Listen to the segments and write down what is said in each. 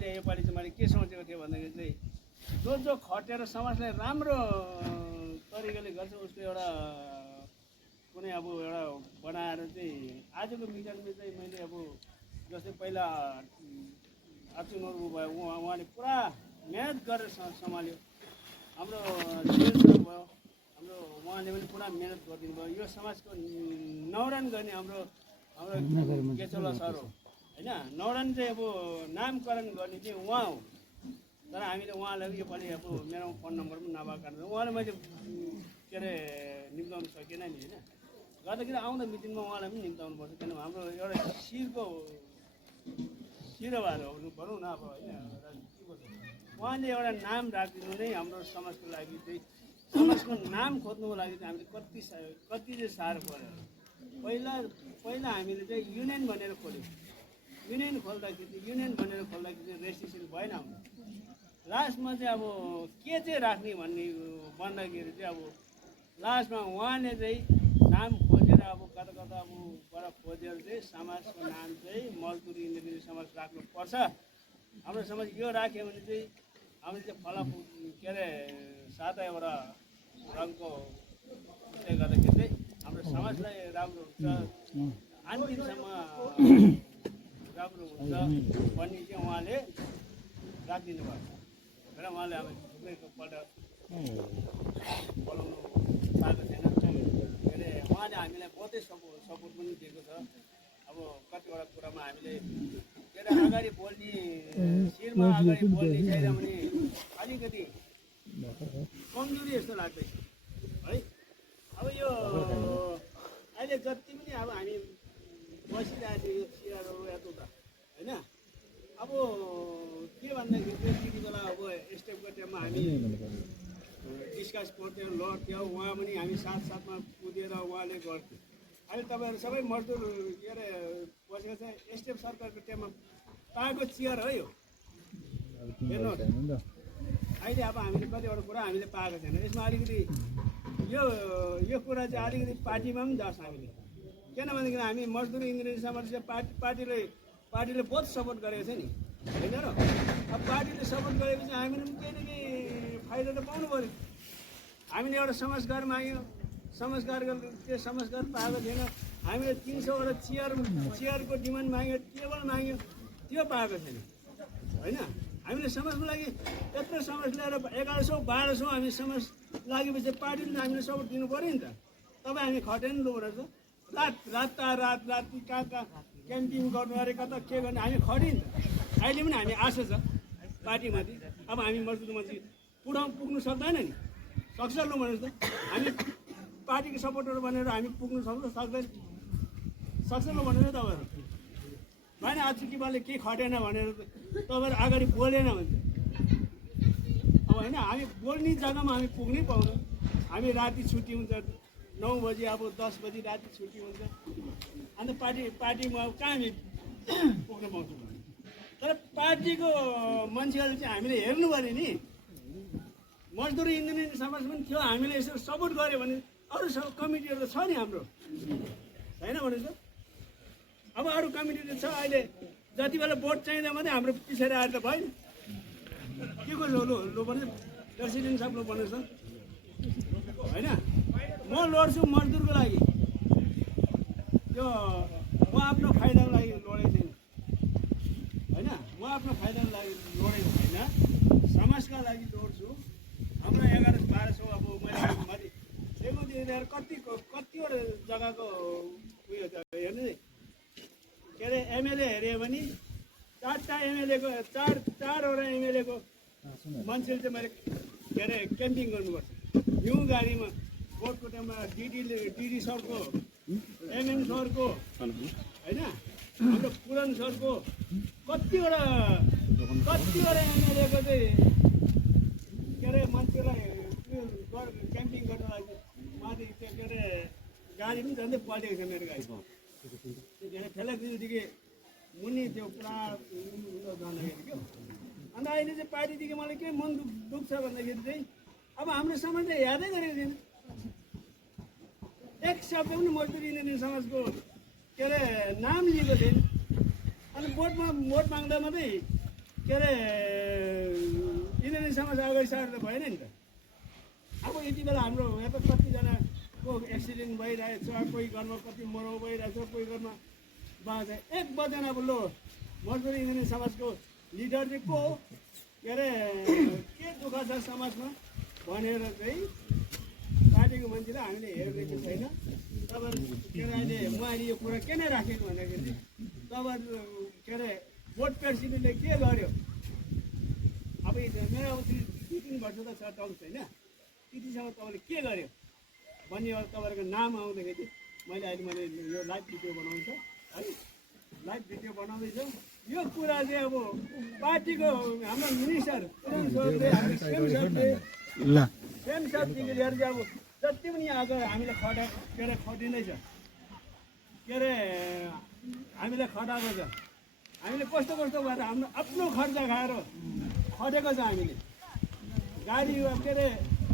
मैले योपालि चाहिँ मैले के सोचेको थिएँ भन्दाखेरि चाहिँ जो खटेर समाजलाई राम्रो तरिकाले गर्छ उसको एउटा कुनै अब एउटा बनाएर चाहिँ आजको मिजनमा चाहिँ मैले अब जस्तै पहिला आचुनहरू भयो उहाँले पुरा मेहनत गरेर सम्हाल्यो हाम्रो भयो हाम्रो उहाँले पनि पुरा मेहनत गरिदिनु भयो यो समाजको नौरान गर्ने हाम्रो केचोला सर हो होइन नौरान चाहिँ अब नामकरण गर्ने चाहिँ उहाँ हो तर हामीले उहाँलाई योपालि अब मेरो फोन नम्बर पनि नभएको कारणले उहाँलाई मैले के अरे निम्ताउनु सकेन नि होइन गर्दाखेरि आउँदा मिटिङमा उहाँलाई पनि निम्ताउनु पर्छ किनभने हाम्रो एउटा शिरबहादुर हुनु भनौँ न अब होइन उहाँले एउटा नाम राखिदिनु नै हाम्रो समाजको लागि चाहिँ समाजको नाम खोज्नुको लागि चाहिँ हामीले कति चाहिँ साह्रो पऱ्यो पहिला हामीले चाहिँ युनियन भनेर खोल्यौँ युनियन खोल्दाखेरि चाहिँ रेजिस्ट्रेसन भएन हाम्रो लास्टमा चाहिँ अब के चाहिँ राख्ने भन्दाखेरि चाहिँ अब लास्टमा उहाँले चाहिँ नाम खोजेर अब कता अब बाट खोजेर चाहिँ समाजको नाम चाहिँ मजदुरी इन्डिपेन्डेन्ट समाज राख्नुपर्छ हाम्रो समाज यो राख्यो भने चाहिँ हामीले चाहिँ फलाफुल के अरे 7वटा रङको त्यसले गर्दाखेरि चाहिँ हाम्रो समाजलाई राम्रो हुन्छ अन्तिमसम्म राम्रो हुन्छ भन्ने चाहिँ उहाँले राखिदिनु भएको र उहाँले अब थुप्रैपल्ट बोलाउनु पाएको छैन के अरे उहाँले हामीलाई बहुतै सपोर्ट पनि दिएको छ अब कतिवटा कुरामा हामीले के अरे अगाडि बोल्ने शिरमा अगाडि बोल्ने छैन भने अलिकति कमजोरी जस्तो लाग्दैछ है अब यो अहिले जति पनि अब हामी बसिरहेको थियो यो चियरहरू यता होइन अब के भन्दाखेरि चाहिँ त्यति बेला अब स्टेपको टाइममा हामी डिस्कस गर्थ्यौँ लड्थ्यौँ उहाँ पनि हामी साथमा कुदेर उहाँले गर्थ्यो अहिले तपाईँहरू सबै मजदुर के अरे बसेको छ स्टेप सरकारको टाइममा पाएको चियर हो यो हेर्नुहोस् अहिले अब हामीले कतिवटा कुरा हामीले पाएको छैन यसमा अलिकति यो कुरा चाहिँ अलिकति पार्टीमा पनि जाओस् हामीले किनभनेदेखि हामी मजदुर इन्जिनियरिङ समाज पार्टीले बहुत सपोर्ट गरेको छ नि होइन र अब पार्टीले सपोर्ट गरेपछि हामीले पनि केही न केही फाइदा त पाउनु पऱ्यो हामीले एउटा समाजघर माग्यौँ त्यो समाजघर पाएको थिएन हामीले 300वटा चियरको डिमान्ड माग्यो टेबल माग्यो त्यो पाएको छैन होइन हामीले समाजको लागि यत्रो समाज ल्याएर 1100-1200 हामी समाज लागेपछि पार्टीले हामीले सपोर्ट दिनु पऱ्यो नि त तपाईँ हामी खटेन लु रहेछ रात कहाँ क्याम्पिङ गर्नु अरे कता के गर्ने हामी खट्यो नि त अहिले पनि हामी आशा छ पार्टीमाथि अब हामी मजदुर मान्छे पुग्नु सक्दैन नि सक्छ लु भन्नुहोस् त हामी पार्टीको सपोर्टहरू भनेर हामी पुग्नु सक्दैन सक्छ लु भन्नुहोस् न तपाईँहरू भएन आचुकीबाले केही खटेन भनेर तपाईँहरू अगाडि बोलेन भने अब होइन हामी बोल्ने जग्गामा हामी पुग्नै पाउँछौँ हामी राति छुट्टी हुन्छ 9 बजी अब 10 बजी राति छुट्टी हुन्छ अन्त पार्टीमा अब कहाँ हामी पुग्न पाउँछौँ तर पार्टीको मान्छेहरूले चाहिँ हामीले हेर्नु पऱ्यो नि मजदुरी इन्जिनियरिङ समाज पनि थियो हामीले यसो सपोर्ट गऱ्यो भने अरू सब कमिटीहरू त छ नि हाम्रो होइन भनेको अब अरू कमिटी त छ अहिले जति बेला भोट चाहिँदा मात्रै हाम्रो पछाडि आएर त भएन के को लो भने प्रेसिडेन्ट साहब लो भन्नुहोस् त होइन म लड्छु मजदुरको लागि त्यो म आफ्नो फाइदाको लागि लडेको छैन होइन म आफ्नो फाइदाको लागि लडेको छैन समाजका लागि लड्छु हाम्रो 1100-1200 अब मैले दिएको दिएर कतिवटा जग्गाको उयो हेर्नु नि के अरे एमएलए हेऱ्यो भने 4वटा एमएलएको 4वटा एमएलएको मान्छेले चाहिँ मैले के अरे क्याम्पिङ गर्नुपर्छ हिउँ गाडीमा भोटको टाइममा डिडी सरको एमएम सरको होइन हाम्रो पुरान सरको कतिवटा एमएलएको चाहिँ के अरे मान्छेलाई क्याम्पिङ गर्न लागि माथि के अरे गाडी पनि झन्डै पल्टेको छ मेरो गाडी के अरे ठेलादेखि मुनि त्यो पुरा जाँदाखेरि क्या अन्त अहिले चाहिँ पार्टीदेखि मलाई के मन दुख्छ भन्दाखेरि चाहिँ अब हाम्रो समाजले हेर्दै गरेको छैन एक शब्द पनि मजदुरी इन्जिनियरिङ समाजको के अरे नाम लिएको थिएन अनि भोट माग्दा मात्रै के अरे इन्जिनियरिङ समाज अगाडि सारेर त भएन नि त। अब यति बेला हाम्रो यहाँ त कतिजनाको एक्सिडेन्ट भइरहेछ, कोही घरमा कति मरौ भइरहेछ, कोही घरमा बाँचे। एक वचन अब लो मजदुर इन्जिनियरिङ समाजको लिडर चाहिँ को हो, के अरे के दुःख छ समाजमा भनेर चाहिँ पार्टीको मान्छेले हामीले हेरेको छैन। तपाईँहरू के अरे अहिले उहाँले यो कुरा किन राखेको भन्दाखेरि तपाईँहरू के अरे बोर्ड प्रेसिडेन्टले के गर्यो, अब मेरो 2-3 वर्ष त छ टर्म छैन, त्यतिसम्म तपाईँले के गर्यो भन्ने तपाईँहरूको नाम आउँदाखेरि मैले यो लाइभ भिडियो बनाउँछ है, लाइभ भिडियो बनाउँदैछु। यो कुरा चाहिँ अब पार्टीको हाम्रो मिनिस्टर प्रेम साथीले लिएर चाहिँ अब जति पनि आज हामीले के अरे खटिँदैछ, के अरे हामीले खटाएको छ, हामीले कस्तो कस्तो भएर हाम्रो आफ्नो खर्च खाएर खटेको छ। हामीले गाडी के अरे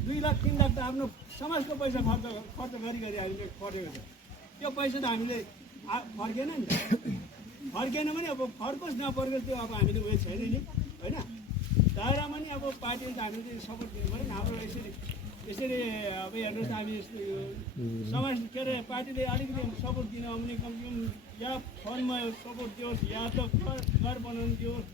2 लाख 3 लाख त आफ्नो समाजको पैसा खर्च गरी हामीले खटेको छ। त्यो पैसा त हामीले फर्केन नि, फर्केन भने अब फर्कोस् नफर्कोस् त्यो अब हामीले उयो छैन नि होइन। तर पनि अब पार्टीले त हामीले सपोर्ट दिनु पऱ्यो नि। हाम्रो यसरी अब हेर्नुहोस् हामी समाज के अरे पार्टीले अलिकति सपोर्ट दिनु भने कमसेकम या फोनमा सपोर्ट दियोस्, या त घर बनाउनु दियोस्,